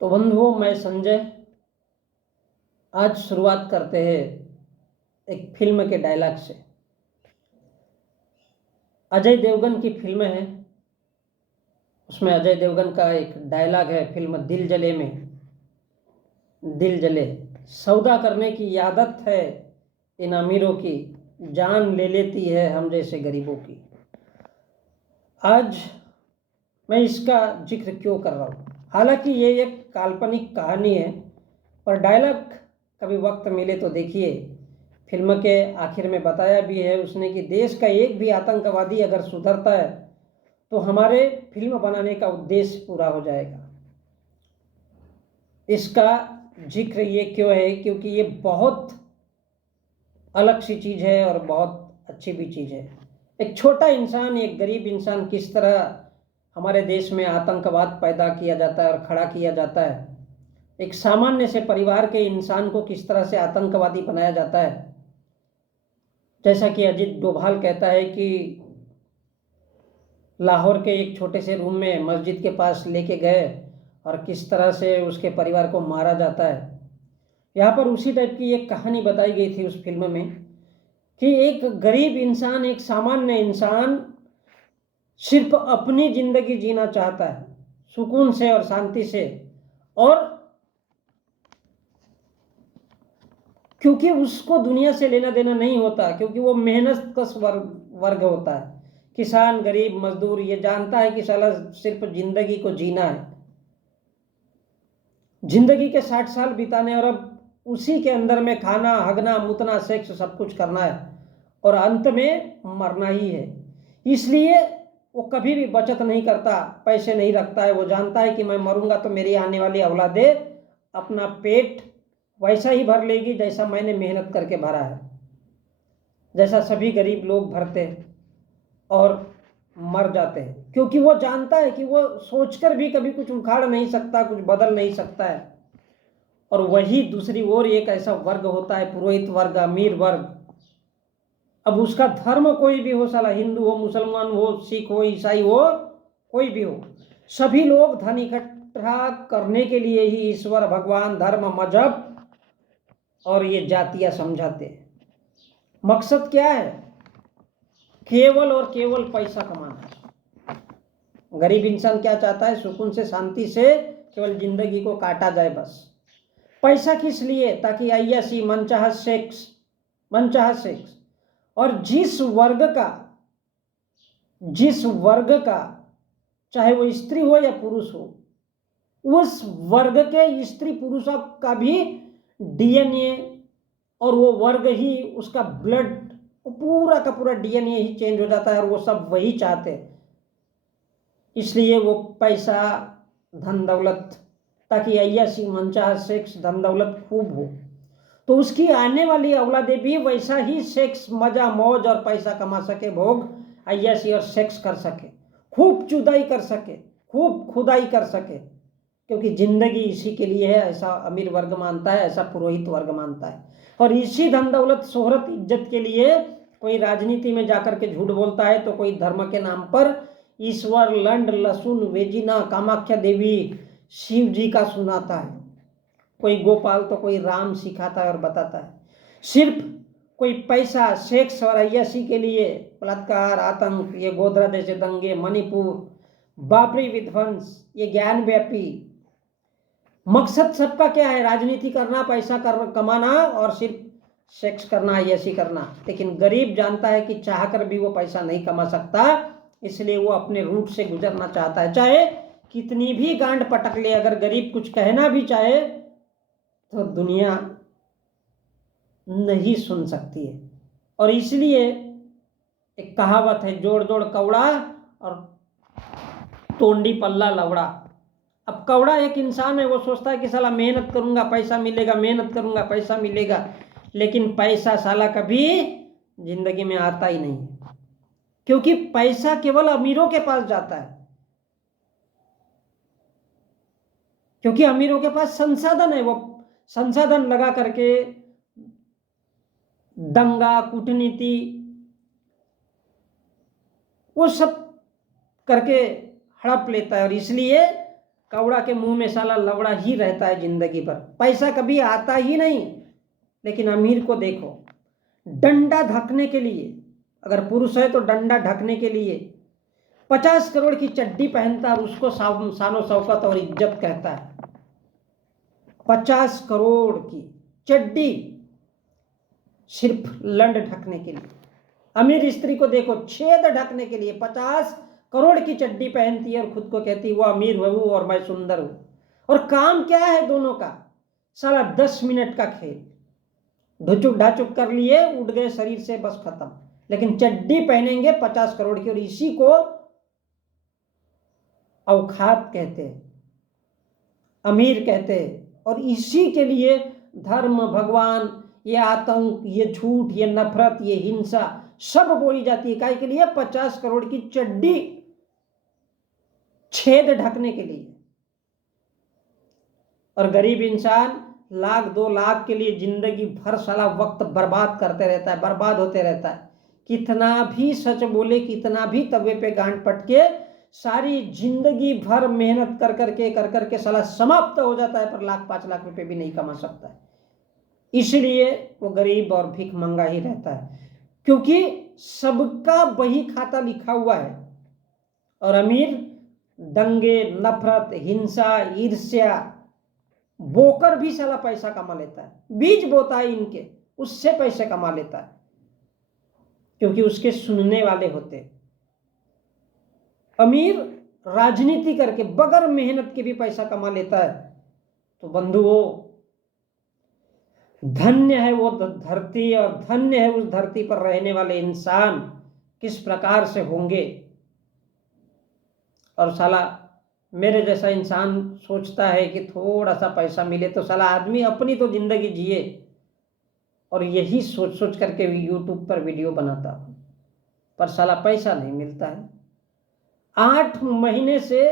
तो बंधुओं, मैं संजय आज शुरुआत करते हैं एक फिल्म के डायलॉग से। अजय देवगन की फिल्म है, उसमें अजय देवगन का एक डायलॉग है फिल्म दिल जले में। दिल जले, सौदा करने की आदत है इन अमीरों की, जान ले लेती है हम जैसे गरीबों की। आज मैं इसका जिक्र क्यों कर रहा हूँ? हालांकि ये एक काल्पनिक कहानी है, पर डायलॉग कभी वक्त मिले तो देखिए। फिल्म के आखिर में बताया भी है उसने कि देश का एक भी आतंकवादी अगर सुधरता है तो हमारे फिल्म बनाने का उद्देश्य पूरा हो जाएगा। इसका जिक्र ये क्यों है? क्योंकि ये बहुत अलग सी चीज़ है और बहुत अच्छी भी चीज़ है। एक छोटा इंसान, एक गरीब इंसान किस तरह हमारे देश में आतंकवाद पैदा किया जाता है और खड़ा किया जाता है। एक सामान्य से परिवार के इंसान को किस तरह से आतंकवादी बनाया जाता है। जैसा कि अजीत डोभाल कहता है कि लाहौर के एक छोटे से रूम में मस्जिद के पास लेके गए और किस तरह से उसके परिवार को मारा जाता है। यहाँ पर उसी टाइप की एक कहानी बताई गई थी उस फिल्म में कि एक गरीब इंसान, एक सामान्य इंसान सिर्फ अपनी जिंदगी जीना चाहता है सुकून से और शांति से, और क्योंकि उसको दुनिया से लेना देना नहीं होता, क्योंकि वो मेहनत कश वर्ग होता है। किसान, गरीब, मजदूर ये जानता है कि साला सिर्फ जिंदगी को जीना है, जिंदगी के 60 साल बिताने, और अब उसी के अंदर में खाना, हगना, मुतना, सेक्स सब कुछ करना है और अंत में मरना ही है। इसलिए वो कभी भी बचत नहीं करता, पैसे नहीं रखता है। वो जानता है कि मैं मरूंगा तो मेरी आने वाली औलादे अपना पेट वैसा ही भर लेगी जैसा मैंने मेहनत करके भरा है, जैसा सभी गरीब लोग भरते और मर जाते हैं। क्योंकि वो जानता है कि वो सोचकर भी कभी कुछ उखाड़ नहीं सकता, कुछ बदल नहीं सकता है। और वही दूसरी ओर एक ऐसा वर्ग होता है, पुरोहित वर्ग, अमीर वर्ग। अब उसका धर्म कोई भी हो, साला हिंदू हो, मुसलमान हो, सिख हो, ईसाई हो, कोई भी हो, सभी लोग धन इकट्ठा करने के लिए ही ईश्वर, भगवान, धर्म, मजहब और ये जातियां समझाते हैं। मकसद क्या है? केवल और केवल पैसा कमाना। गरीब इंसान क्या चाहता है? सुकून से, शांति से केवल जिंदगी को काटा जाए बस। पैसा किस लिए? ताकि अय्याशी, मनचाहा सेक्स, मनचाहा सेक्स। और जिस वर्ग का चाहे वो स्त्री हो या पुरुष हो, उस वर्ग के स्त्री पुरुषों का भी डीएनए और वो वर्ग ही, उसका ब्लड, पूरा का पूरा डीएनए ही चेंज हो जाता है और वो सब वही चाहते हैं। इसलिए वो पैसा, धन दौलत, ताकि अय्याशी, मनचाहा सेक्स, धन दौलत खूब हो तो उसकी आने वाली औलादे भी वैसा ही सेक्स, मजा, मौज और पैसा कमा सके, भोग, अय्याशी और सेक्स कर सके, खूब चुदाई कर सके, खूब खुदाई कर सके। क्योंकि जिंदगी इसी के लिए है, ऐसा अमीर वर्ग मानता है, ऐसा पुरोहित वर्ग मानता है। और इसी धन दौलत, शोहरत, इज्जत के लिए कोई राजनीति में जाकर के झूठ बोलता है, तो कोई धर्म के नाम पर ईश्वर, लंड, लसुन, वेजिना, कामाख्या देवी, शिव जी का सुनाता है। कोई गोपाल तो कोई राम सिखाता है और बताता है। सिर्फ कोई पैसा, सेक्स और अय्याशी के लिए बलात्कार, आतंक, ये गोधरा जैसे दंगे, मणिपुर, बाबरी विध्वंस, ये ज्ञान व्यापी। मकसद सबका क्या है? राजनीति करना, पैसा कमाना और सिर्फ सेक्स करना, अय्याशी करना। लेकिन गरीब जानता है कि चाहकर भी वो पैसा नहीं कमा सकता, इसलिए वो अपने रूट से गुजरना चाहता है। चाहे कितनी भी गांड पटक ले, अगर गरीब कुछ कहना भी चाहे तो दुनिया नहीं सुन सकती है। और इसलिए एक कहावत है, जोड़ जोड़ कौड़ा और तोंडी पल्ला लवड़ा। अब कौड़ा एक इंसान है, वो सोचता है कि साला मेहनत करूंगा पैसा मिलेगा, मेहनत करूंगा पैसा मिलेगा, लेकिन पैसा साला कभी जिंदगी में आता ही नहीं, क्योंकि पैसा केवल अमीरों के पास जाता है। क्योंकि अमीरों के पास संसाधन है, वो संसाधन लगा करके दंगा, कूटनीति, वो सब करके हड़प लेता है। और इसलिए कौड़ा के मुंह में साला लवड़ा ही रहता है जिंदगी भर, पैसा कभी आता ही नहीं। लेकिन अमीर को देखो, डंडा ढकने के लिए, अगर पुरुष है तो डंडा ढकने के लिए 50 करोड़ की चड्डी पहनता है और उसको शानो शौकत और इज्जत कहता है। 50 करोड़ की चड्डी सिर्फ लंड ढकने के लिए। अमीर स्त्री को देखो, छेद ढकने के लिए 50 करोड़ की चड्डी पहनती है और खुद को कहती है वो अमीर हूं और मैं सुंदर हूं। और काम क्या है दोनों का? साला 10 मिनट का खेल, ढुचुक ढाचुक कर लिए, उड़ गए शरीर से, बस खत्म। लेकिन चड्डी पहनेंगे 50 करोड़ की, और इसी को औकात कहते हैं, अमीर कहते हैं। और इसी के लिए धर्म, भगवान, ये आतंक, ये झूठ, ये नफरत, ये हिंसा सब बोली जाती है। काय के लिए? 50 करोड़ की चड्डी छेद ढकने के लिए। और गरीब इंसान लाख 2 लाख के लिए जिंदगी भर साला वक्त बर्बाद करते रहता है, बर्बाद होते रहता है। कितना भी सच बोले, कितना भी तवे पे गांठ पटके, सारी जिंदगी भर मेहनत कर करके साला समाप्त हो जाता है, पर लाख 5 लाख रुपए भी नहीं कमा सकता है। इसलिए वो गरीब और भीख मंगा ही रहता है, क्योंकि सबका वही खाता लिखा हुआ है। और अमीर दंगे, नफरत, हिंसा, ईर्ष्या बोकर भी साला पैसा कमा लेता है। बीज बोता है इनके, उससे पैसे कमा लेता है, क्योंकि उसके सुनने वाले होते। अमीर राजनीति करके बगैर मेहनत के भी पैसा कमा लेता है। तो बंधुओं, धन्य है वो धरती और धन्य है उस धरती पर रहने वाले इंसान किस प्रकार से होंगे। और साला मेरे जैसा इंसान सोचता है कि थोड़ा सा पैसा मिले तो साला आदमी अपनी तो जिंदगी जिए, और यही सोच सोच करके यूट्यूब पर वीडियो बनाता हूं, पर साला पैसा नहीं मिलता है। 8 महीने से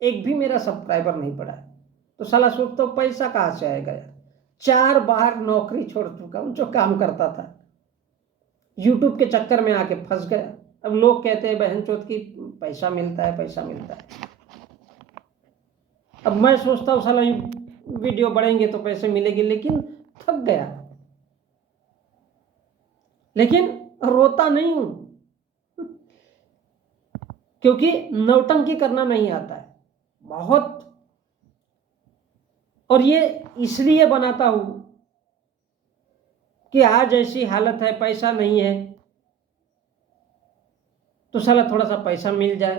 एक भी मेरा सब्सक्राइबर नहीं पड़ा है, तो साला सोचता हूं पैसा कहाँ से आएगा यार। 4 बार नौकरी छोड़ चुका हूं जो काम करता था, यूट्यूब के चक्कर में आके फंस गया। अब लोग कहते हैं बहन चोद की पैसा मिलता है, पैसा मिलता है। अब मैं सोचता हूँ साला वीडियो बढ़ेंगे तो पैसे मिलेंगे, लेकिन थक गया। लेकिन रोता नहीं हूं, क्योंकि नौटंकी करना नहीं आता है बहुत। और ये इसलिए बनाता हूं कि आज ऐसी हालत है, पैसा नहीं है, तो साला थोड़ा सा पैसा मिल जाए।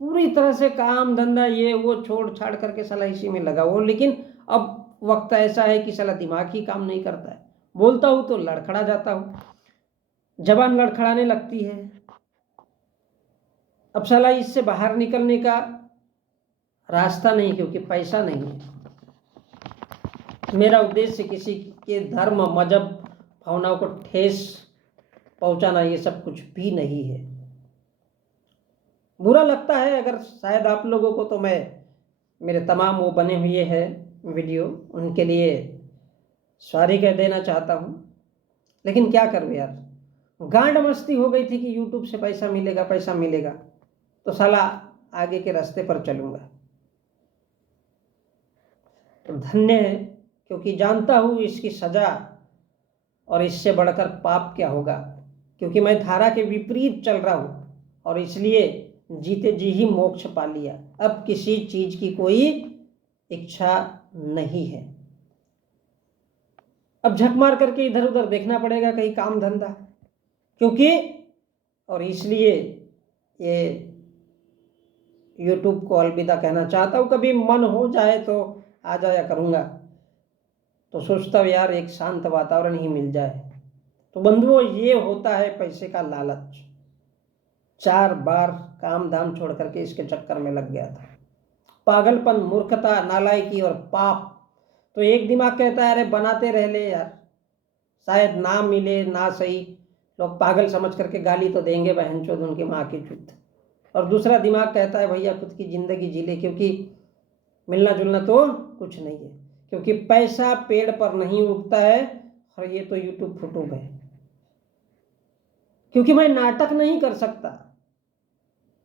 पूरी तरह से काम धंधा ये वो छोड़ छाड़ करके साला इसी में लगा हो। लेकिन अब वक्त ऐसा है कि साला दिमाग ही काम नहीं करता है। बोलता हूं तो लड़खड़ा जाता हूं, जबान लड़खड़ाने लगती है। अब साला इससे बाहर निकलने का रास्ता नहीं, क्योंकि पैसा नहीं है। मेरा उद्देश्य किसी के धर्म, मजहब, भावनाओं को ठेस पहुंचाना ये सब कुछ भी नहीं है। बुरा लगता है अगर शायद आप लोगों को, तो मैं मेरे तमाम वो बने हुए हैं वीडियो, उनके लिए सॉरी कह देना चाहता हूँ। लेकिन क्या करूँ यार, गांड मस्ती हो गई थी कि यूट्यूब से पैसा मिलेगा, पैसा मिलेगा, तो साला आगे के रास्ते पर चलूँगा। तो धन्य है, क्योंकि जानता हूँ इसकी सज़ा और इससे बढ़कर पाप क्या होगा, क्योंकि मैं धारा के विपरीत चल रहा हूँ, और इसलिए जीते जी ही मोक्ष पा लिया। अब किसी चीज की कोई इच्छा नहीं है। अब झक मार करके इधर उधर देखना पड़ेगा कहीं काम धंधा, क्योंकि और इसलिए ये यूट्यूब को अलविदा कहना चाहता हूँ। कभी मन हो जाए तो आ जाया करूँगा, तो सोचता हूँ यार एक शांत वातावरण ही मिल जाए। तो बंधुओं, ये होता है पैसे का लालच। 4 बार काम धाम छोड़ करके इसके चक्कर में लग गया था। पागलपन, मूर्खता, नालायकी और पाप। तो एक दिमाग कहता है अरे बनाते रह ले यार, शायद ना मिले ना सही, लोग पागल समझ करके गाली तो देंगे, बहनचोद उनकी माँ की चुत। और दूसरा दिमाग कहता है भैया खुद की जिंदगी जी ले, क्योंकि मिलना जुलना तो कुछ नहीं है, क्योंकि पैसा पेड़ पर नहीं उगता है, और ये तो यूट्यूब फूट्यूब है। क्योंकि मैं नाटक नहीं कर सकता,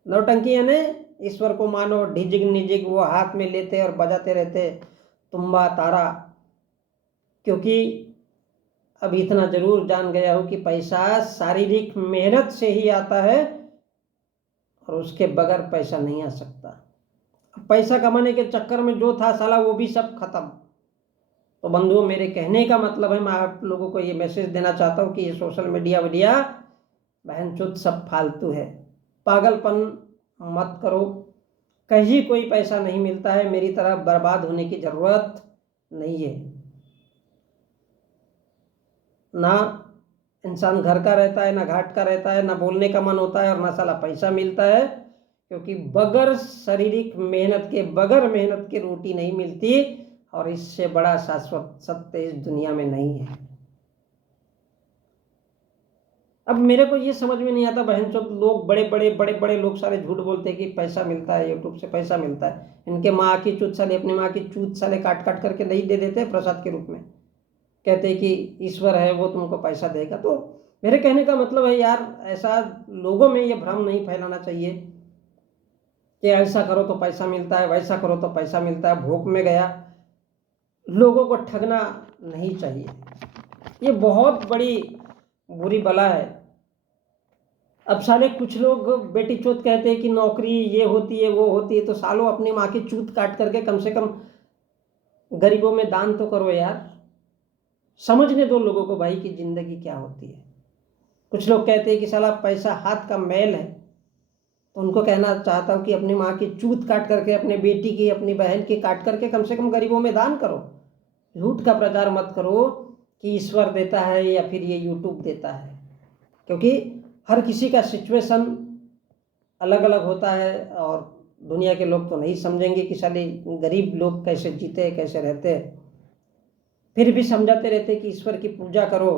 नौटंकी यानी ईश्वर को मानो, ढिजिग निजिग वो हाथ में लेते और बजाते रहते तुम्बा तारा। क्योंकि अब इतना जरूर जान गया हूं कि पैसा शारीरिक मेहनत से ही आता है और उसके बगैर पैसा नहीं आ सकता। पैसा कमाने के चक्कर में जो था साला वो भी सब खत्म। तो बंधुओं, मेरे कहने का मतलब है, मैं आप लोगों को ये मैसेज देना चाहता हूँ कि ये सोशल मीडिया वीडिया बहनचोद सब फालतू है। पागलपन मत करो। कहीं कोई पैसा नहीं मिलता है, मेरी तरह बर्बाद होने की जरूरत नहीं है। ना इंसान घर का रहता है, ना घाट का रहता है, ना बोलने का मन होता है और ना साला पैसा मिलता है। क्योंकि बगैर शारीरिक मेहनत के, बगैर मेहनत के रोटी नहीं मिलती और इससे बड़ा शाश्वत सत्य इस दुनिया में नहीं है। अब मेरे को ये समझ में नहीं आता, बहनचोद लोग बड़े बड़े लोग सारे झूठ बोलते हैं कि पैसा मिलता है, यूट्यूब से पैसा मिलता है। इनके माँ की चूत साले, अपनी माँ की चूत साले काट काट करके नहीं दे देते प्रसाद के रूप में। कहते हैं कि ईश्वर है वो तुमको पैसा देगा। तो मेरे कहने का मतलब है यार, ऐसा लोगों में ये भ्रम नहीं फैलाना चाहिए कि ऐसा करो तो पैसा मिलता है, वैसा करो तो पैसा मिलता है। भूख में गया, लोगों को ठगना नहीं चाहिए। ये बहुत बड़ी बुरी बला है। अब साले कुछ लोग बेटी चोत कहते हैं कि नौकरी ये होती है वो होती है, तो सालों अपनी माँ की चूत काट करके कम से कम गरीबों में दान तो करो यार। समझने दो लोगों को भाई कि जिंदगी क्या होती है। कुछ लोग कहते हैं कि साला पैसा हाथ का मैल है, तो उनको कहना चाहता हूँ कि अपनी माँ की चूत काट करके, अपने बेटी की, अपनी बहन की काट करके कम से कम गरीबों में दान करो। झूठ का प्रचार मत करो कि ईश्वर देता है या फिर ये यूट्यूब देता है। क्योंकि हर किसी का सिचुएशन अलग अलग होता है और दुनिया के लोग तो नहीं समझेंगे कि साले गरीब लोग कैसे जीते, कैसे रहते। फिर भी समझाते रहते कि ईश्वर की पूजा करो।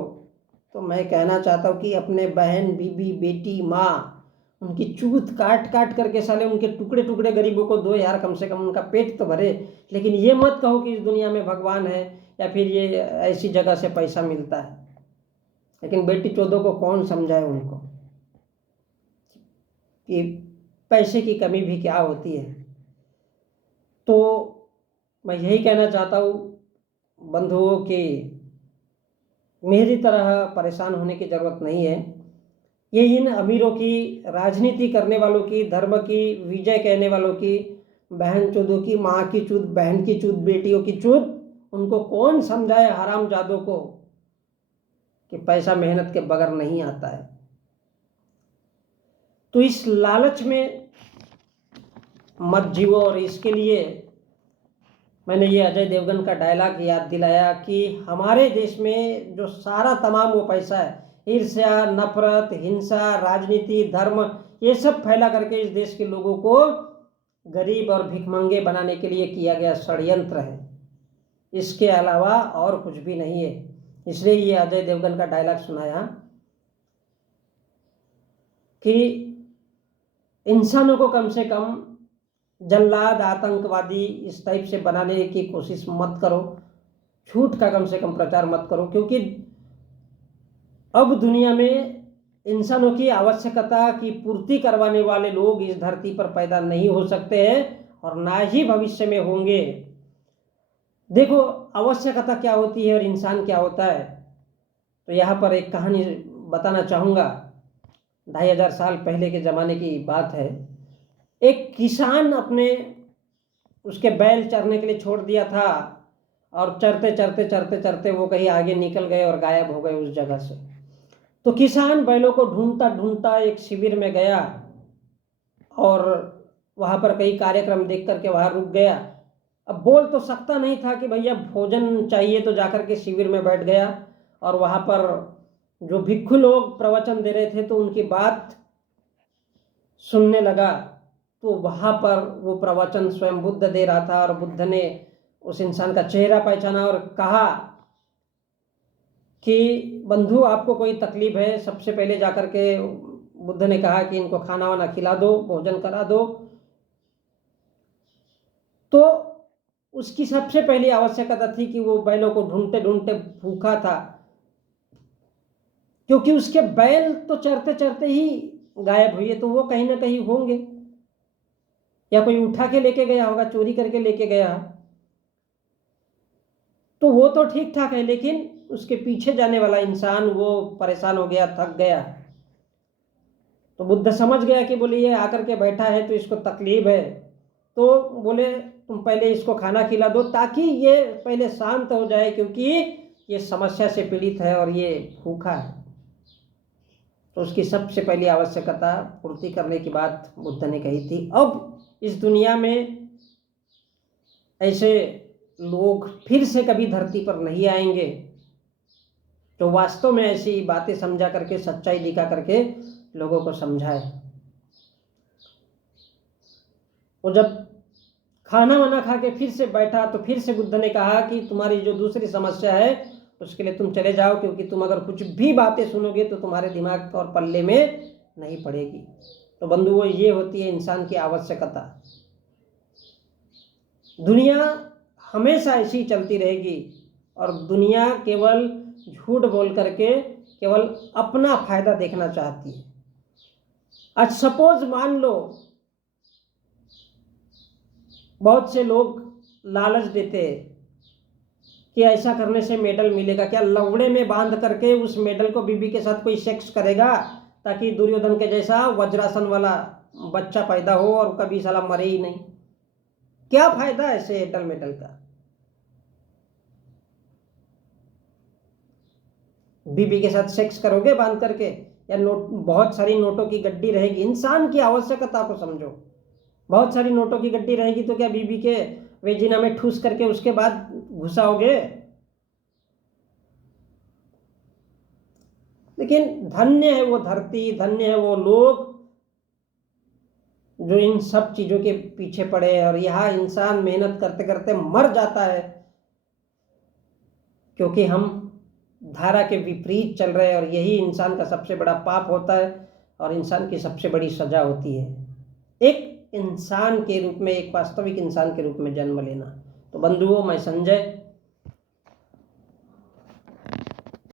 तो मैं कहना चाहता हूँ कि अपने बहन, बीबी, बेटी, माँ, उनकी चूत काट काट करके साले उनके टुकड़े टुकड़े गरीबों को दो यार, कम से कम उनका पेट तो भरे। लेकिन ये मत कहो कि इस दुनिया में भगवान है या फिर ये ऐसी जगह से पैसा मिलता है। लेकिन बेटी चौधों को कौन समझाए उनको कि पैसे की कमी भी क्या होती है। तो मैं यही कहना चाहता हूँ बंधुओं कि मेरी तरह परेशान होने की ज़रूरत नहीं है। ये इन अमीरों की, राजनीति करने वालों की, धर्म की विजय कहने वालों की, बहन चोदों की, माँ की चूत, बहन की चूत, बेटियों की चूत, उनको कौन समझाए हरामजादों को कि पैसा मेहनत के बगैर नहीं आता है। तो इस लालच में मत जीवो। और इसके लिए मैंने ये अजय देवगन का डायलॉग याद दिलाया कि हमारे देश में जो सारा तमाम वो पैसा है, ईर्ष्या, नफरत, हिंसा, राजनीति, धर्म, ये सब फैला करके इस देश के लोगों को गरीब और भिखमंगे बनाने के लिए किया गया षड्यंत्र है। इसके अलावा और कुछ भी नहीं है। इसलिए ये अजय देवगन का डायलॉग सुनाया कि इंसानों को कम से कम जल्लाद, आतंकवादी इस टाइप से बनाने की कोशिश मत करो। झूठ का कम से कम प्रचार मत करो। क्योंकि अब दुनिया में इंसानों की आवश्यकता की पूर्ति करवाने वाले लोग इस धरती पर पैदा नहीं हो सकते हैं और ना ही भविष्य में होंगे। देखो आवश्यकता क्या होती है और इंसान क्या होता है। तो यहाँ पर एक कहानी बताना चाहूँगा। 2500 साल पहले के ज़माने की बात है। एक किसान अपने उसके बैल चरने के लिए छोड़ दिया था और चरते चरते चरते चरते वो कहीं आगे निकल गए और गायब हो गए उस जगह से। तो किसान बैलों को ढूंढता ढूंढता एक शिविर में गया और वहाँ पर कई कार्यक्रम देख करके वहाँ रुक गया। अब बोल तो सकता नहीं था कि भैया भोजन चाहिए, तो जाकर के शिविर में बैठ गया और वहाँ पर जो भिक्षु लोग प्रवचन दे रहे थे तो उनकी बात सुनने लगा। तो वहाँ पर वो प्रवचन स्वयं बुद्ध दे रहा था और बुद्ध ने उस इंसान का चेहरा पहचाना और कहा कि बंधु आपको कोई तकलीफ है। सबसे पहले जाकर के बुद्ध ने कहा कि इनको खाना वाना खिला दो, भोजन करा दो। तो उसकी सबसे पहली आवश्यकता थी कि वो बैलों को ढूंढते ढूंढते भूखा था, क्योंकि उसके बैल तो चरते चरते ही गायब हुए, तो वो कहीं ना कहीं होंगे। या कोई उठा के लेके गया होगा, चोरी करके लेके गया, तो वो तो ठीक ठाक है, लेकिन उसके पीछे जाने वाला इंसान वो परेशान हो गया, थक गया। तो बुद्ध समझ गया कि बोले ये आकर के बैठा है तो इसको तकलीफ है, तो बोले तुम पहले इसको खाना खिला दो ताकि ये पहले शांत हो जाए, क्योंकि ये समस्या से पीड़ित है और ये भूखा है। तो उसकी सबसे पहली आवश्यकता पूर्ति करने की बात बुद्ध ने कही थी। अब इस दुनिया में ऐसे लोग फिर से कभी धरती पर नहीं आएंगे जो वास्तव में ऐसी बातें समझा करके, सच्चाई दिखा करके लोगों को समझाए। वो जब खाना वाना खा के फिर से बैठा तो फिर से बुद्ध ने कहा कि तुम्हारी जो दूसरी समस्या है उसके लिए तुम चले जाओ, क्योंकि तुम अगर कुछ भी बातें सुनोगे तो तुम्हारे दिमाग और पल्ले में नहीं पड़ेगी। तो बंधुओं, ये होती है इंसान की आवश्यकता। दुनिया हमेशा ऐसी चलती रहेगी और दुनिया केवल झूठ बोल करके केवल अपना फायदा देखना चाहती है। आज सपोज मान लो बहुत से लोग लालच देते हैं कि ऐसा करने से मेडल मिलेगा, क्या लवड़े में बांध करके उस मेडल को बीबी के साथ कोई सेक्स करेगा ताकि दुर्योधन के जैसा वज्रासन वाला बच्चा पैदा हो और कभी साला मरे ही नहीं? क्या फायदा ऐसे एडल मेडल का? बीबी के साथ सेक्स करोगे बांध करके, या नोट, बहुत सारी नोटों की गड्डी रहेगी। इंसान की आवश्यकता को समझो। बहुत सारी नोटों की गड्डी रहेगी तो क्या बीबी के वेजिना में ठूस करके उसके बाद घुसाओगे? लेकिन धन्य है वो धरती, धन्य है वो लोग जो इन सब चीजों के पीछे पड़े हैं। और यहाँ इंसान मेहनत करते करते मर जाता है क्योंकि हम धारा के विपरीत चल रहे हैं, और यही इंसान का सबसे बड़ा पाप होता है और इंसान की सबसे बड़ी सजा होती है, एक इंसान के रूप में, एक वास्तविक इंसान के रूप में जन्म लेना। तो बंधुओं, मैं संजय